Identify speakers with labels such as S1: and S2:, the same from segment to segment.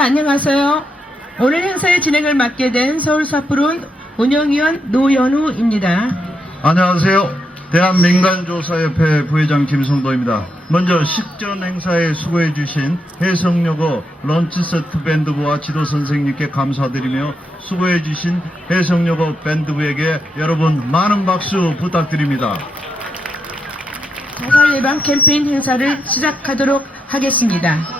S1: 안녕하세요. 오늘 행사의 진행을 맡게 된 서울 사프론 운영위원 노연우입니다.
S2: 안녕하세요. 대한민간조사협회 부회장 김성도입니다. 먼저 식전 행사에 수고해 주신 해성여고 런치세트 밴드부와 지도 선생님께 감사드리며 수고해 주신 해성여고 밴드부에게 여러분 많은 박수 부탁드립니다.
S1: 자살 예방 캠페인 행사를 시작하도록 하겠습니다.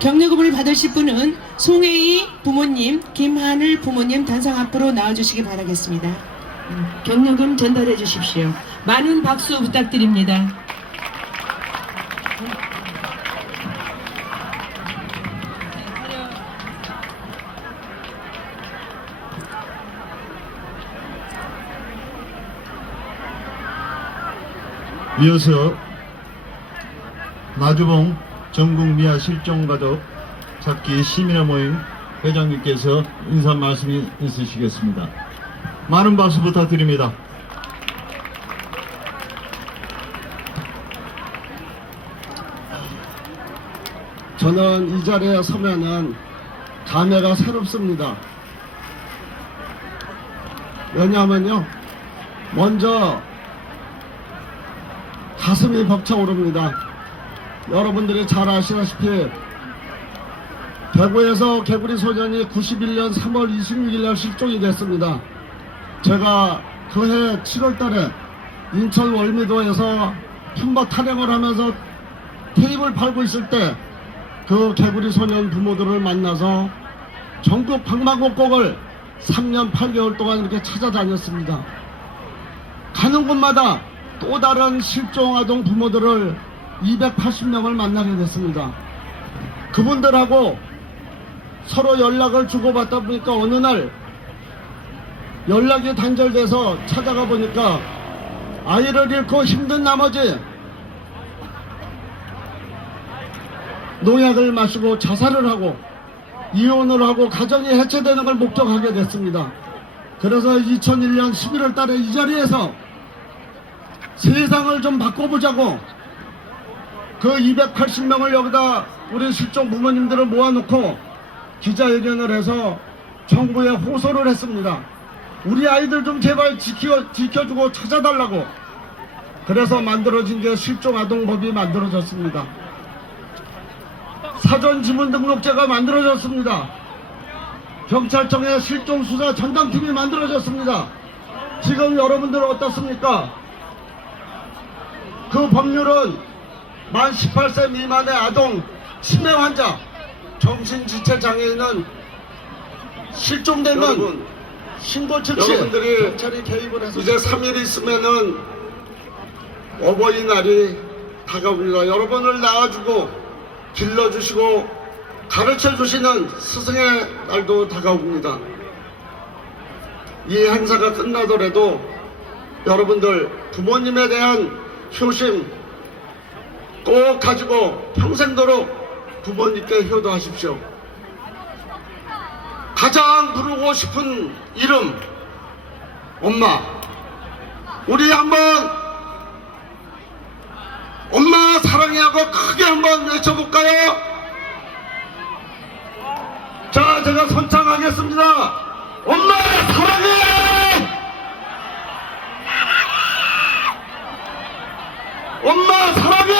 S1: 격려금을 받으실 분은 송혜희 부모님, 김하늘 부모님 단상 앞으로 나와주시기 바라겠습니다. 음, 격려금 전달해 주십시오. 많은 박수 부탁드립니다.
S2: 이어서 나주봉 전국 미아 실종가족 찾기 시민의 모임 회장님께서 인사 말씀이 있으시겠습니다. 많은 박수 부탁드립니다.
S3: 저는 이 자리에 서면은 감회가 새롭습니다. 왜냐하면요, 먼저 가슴이 벅차오릅니다. 여러분들이 잘 아시다시피 대구에서 개구리 소년이 91년 3월 26일 날 실종이 됐습니다. 제가 그해 7월 달에 인천 월미도에서 품바 타령을 하면서 테이블 팔고 있을 때 그 개구리 소년 부모들을 만나서 전국 방방곡곡을 3년 8개월 동안 이렇게 찾아다녔습니다. 가는 곳마다 또 다른 실종 아동 부모들을 280명을 만나게 됐습니다. 그분들하고 서로 연락을 주고받다 보니까 어느 날 연락이 단절돼서 찾아가 보니까 아이를 잃고 힘든 나머지 농약을 마시고 자살을 하고 이혼을 하고 가정이 해체되는 걸 목격하게 됐습니다. 그래서 2001년 11월 달에 이 자리에서 세상을 좀 바꿔보자고 그 280명을 여기다 우리 실종 부모님들을 모아놓고 기자회견을 해서 정부에 호소를 했습니다. 우리 아이들 좀 제발 지켜, 지켜주고 찾아달라고 그래서 만들어진 게 실종아동법이 만들어졌습니다. 사전 지문 등록제가 만들어졌습니다. 경찰청의 실종 수사 전담팀이 만들어졌습니다. 지금 여러분들 어떻습니까? 그 법률은 만 18세 미만의 아동 치매 환자, 정신지체 장애인은 실종되면 신고 즉시 여러분들이 경찰이 개입을 해서 이제 3일 있으면은 어버이날이 다가옵니다. 여러분을 낳아주고 길러주시고 가르쳐 주시는 스승의 날도 다가옵니다. 이 행사가 끝나더라도 여러분들 부모님에 대한 효심 꼭 가지고 평생도록 부모님께 효도하십시오. 가장 부르고 싶은 이름 엄마 우리 한번 엄마 사랑해 하고 크게 한번 외쳐볼까요? 자 제가 선창하겠습니다 엄마 사랑해 엄마 사랑해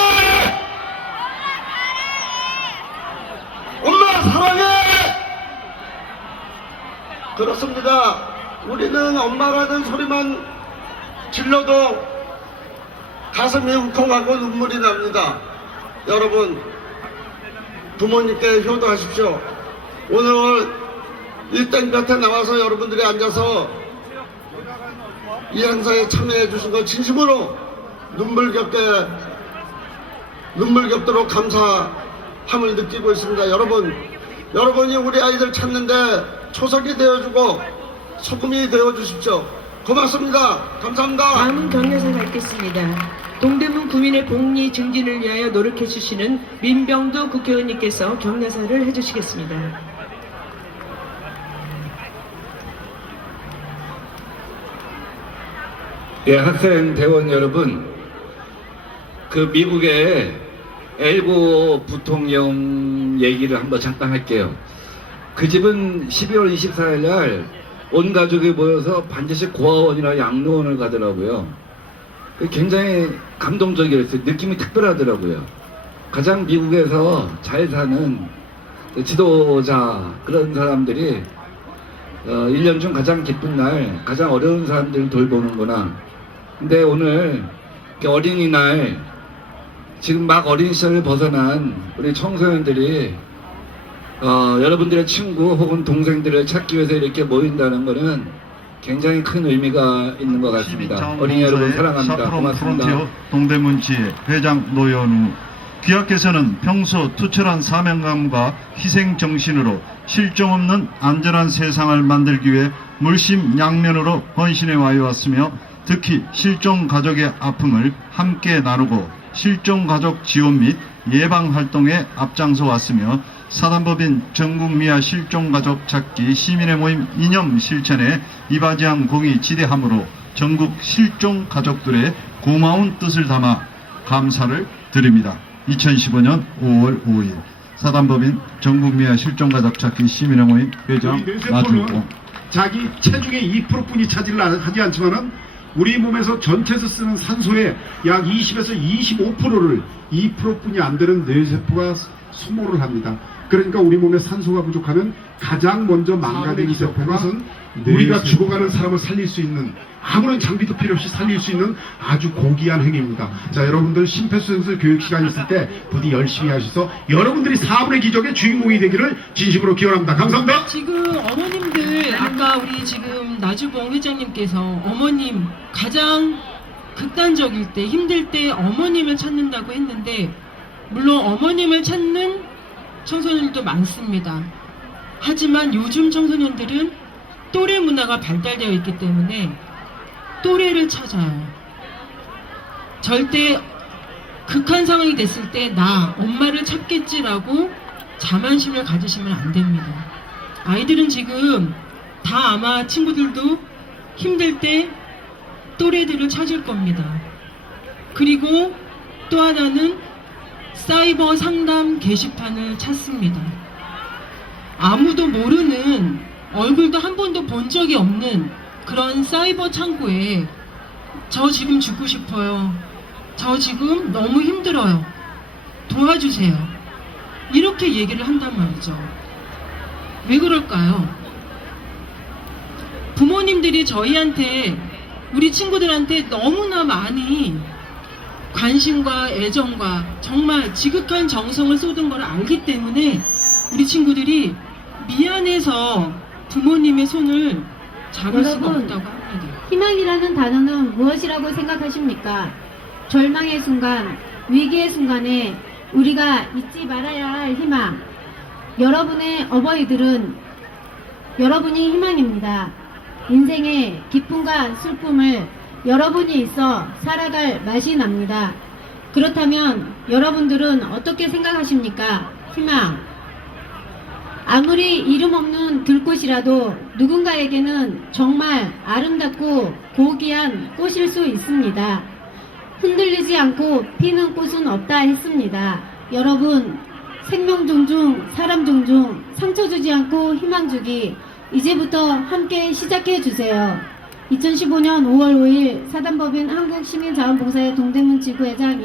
S3: 엄마 사랑해 그렇습니다 우리는 엄마라는 소리만 질러도 가슴이 울컥하고 눈물이 납니다. 여러분, 부모님께 효도하십시오. 오늘 일땡 곁에 나와서 여러분들이 앉아서 이 행사에 참여해 주신 걸 진심으로 눈물겹게, 눈물겹도록 감사함을 느끼고 있습니다. 여러분, 여러분이 우리 아이들 찾는데 초석이 되어주고 소금이 되어주십시오. 고맙습니다. 감사합니다.
S1: 다음은 격려사가 있겠습니다. 동대문 구민의 복리 증진을 위하여 노력해 주시는 민병도 국회의원님께서 격려사를 해주시겠습니다.
S4: 예, 학생 대원 여러분, 그 미국의 엘고 부통령 얘기를 한번 잠깐 할게요. 그 집은 12월 24일 날 온 가족이 모여서 반드시 고아원이나 양로원을 가더라고요. 굉장히 감동적이었어요. 느낌이 특별하더라고요. 가장 미국에서 잘 사는 지도자 그런 사람들이 어, 1년 중 가장 기쁜 날 가장 어려운 사람들을 돌보는구나. 근데 오늘 어린이날 지금 막 어린 시절을 벗어난 우리 청소년들이 어, 여러분들의 친구 혹은 동생들을 찾기 위해서 이렇게 모인다는 것은 굉장히 큰 의미가 있는 것 같습니다. 어린이 여러분 사랑합니다. 고맙습니다.
S2: 동대문지 회장 노현우 귀하께서는 평소 투철한 사명감과 희생 정신으로 실종 없는 안전한 세상을 만들기 위해 물심양면으로 헌신해 와왔으며 특히 실종 가족의 아픔을 함께 나누고 실종 가족 지원 및 예방 활동에 앞장서 왔으며 사단법인 전국미아 실종 가족 찾기 시민의 모임 이념 실천에 이바지한 공이 지대함으로 전국 실종 가족들의 고마운 뜻을 담아 감사를 드립니다. 2015년 5월 5일 사단법인 전국미아 실종 가족 찾기 시민의 모임 회장
S5: 뇌세포는 자기 체중의 2%뿐이 차지를 안- 하지 않지만은 우리 몸에서 전체에서 쓰는 산소의 약 20에서 25%를 2%뿐이 안 되는 뇌세포가 소모를 합니다. 그러니까 우리 몸에 산소가 부족하면 가장 먼저 망가지는 세포가 우리가 죽어가는 사람을 살릴 수 있는 아무런 장비도 필요 없이 살릴 수 있는 아주 고귀한 행위입니다. 자, 여러분들 심폐소생술 교육 시간이 있을 때 부디 열심히 하셔서 여러분들이 4분의 기적의 주인공이 되기를 진심으로 기원합니다. 감사합니다.
S1: 지금 어머님들 아까 우리 지금 나주봉 회장님께서 어머님 가장 극단적일 때 힘들 때 어머님을 찾는다고 했는데 물론 어머님을 찾는 청소년들도 많습니다. 하지만 요즘 청소년들은 또래 문화가 발달되어 있기 때문에 또래를 찾아요. 절대 극한 상황이 됐을 때 나 엄마를 찾겠지라고 자만심을 가지시면 안 됩니다. 아이들은 지금 다 아마 친구들도 힘들 때 또래들을 찾을 겁니다. 그리고 또 하나는 사이버 상담 게시판을 찾습니다. 아무도 모르는 얼굴도 한 번도 본 적이 없는 그런 사이버 창구에 저 지금 죽고 싶어요. 저 지금 너무 힘들어요. 도와주세요. 이렇게 얘기를 한단 말이죠. 왜 그럴까요? 부모님들이 저희한테, 우리 친구들한테 너무나 많이 관심과 애정과 정말 지극한 정성을 쏟은 걸 알기 때문에 우리 친구들이 미안해서 부모님의 손을 잡을 수가
S6: 여러분,
S1: 없다고 합니다.
S6: 희망이라는 단어는 무엇이라고 생각하십니까? 절망의 순간, 위기의 순간에 우리가 잊지 말아야 할 희망. 여러분의 어버이들은 여러분이 희망입니다. 인생의 기쁨과 슬픔을 여러분이 있어 살아갈 맛이 납니다. 그렇다면 여러분들은 어떻게 생각하십니까? 희망. 아무리 이름 없는 들꽃이라도 누군가에게는 정말 아름답고 고귀한 꽃일 수 있습니다. 흔들리지 않고 피는 꽃은 없다 했습니다. 여러분, 생명 존중, 사람 존중, 상처 주지 않고 희망 주기, 이제부터 함께 시작해 주세요. 2015년 5월 5일 사단법인 한국시민자원봉사의 동대문 지구회장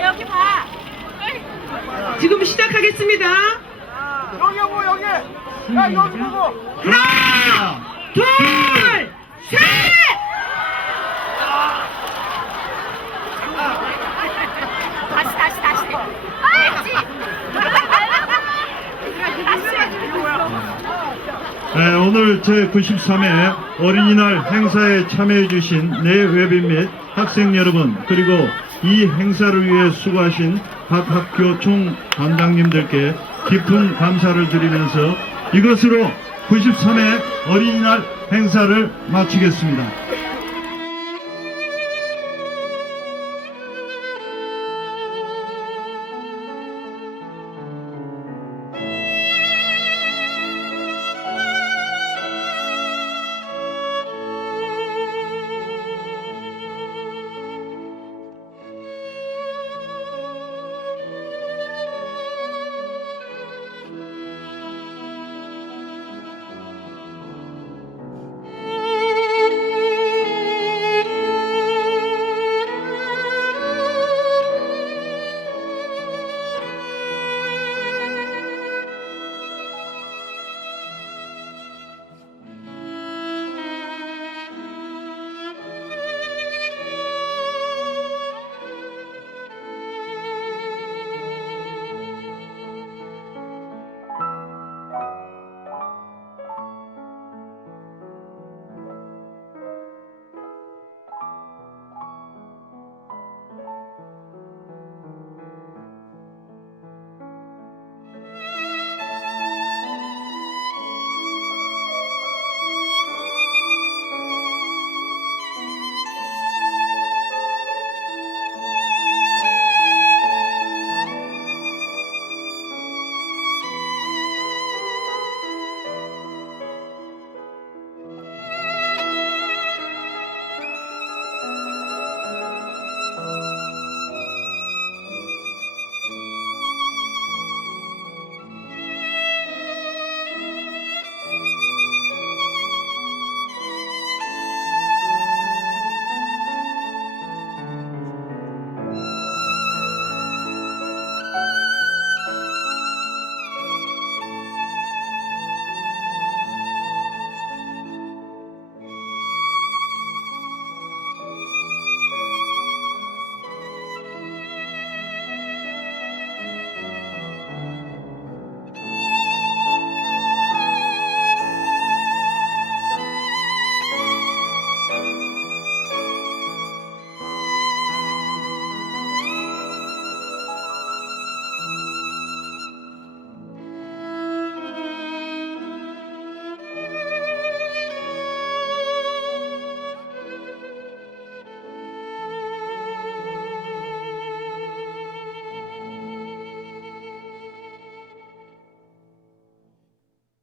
S7: 여기 봐.
S1: 지금 시작하겠습니다.
S5: 여기 보고 여기. 야 여기 보고.
S1: 하나,
S2: 네, 오늘 제93회 어린이날 행사에 참여해주신 내 외빈 및 학생 여러분 그리고 이 행사를 위해 수고하신 각 학교 총 담당님들께 깊은 감사를 드리면서 이것으로 93회 어린이날 행사를 마치겠습니다.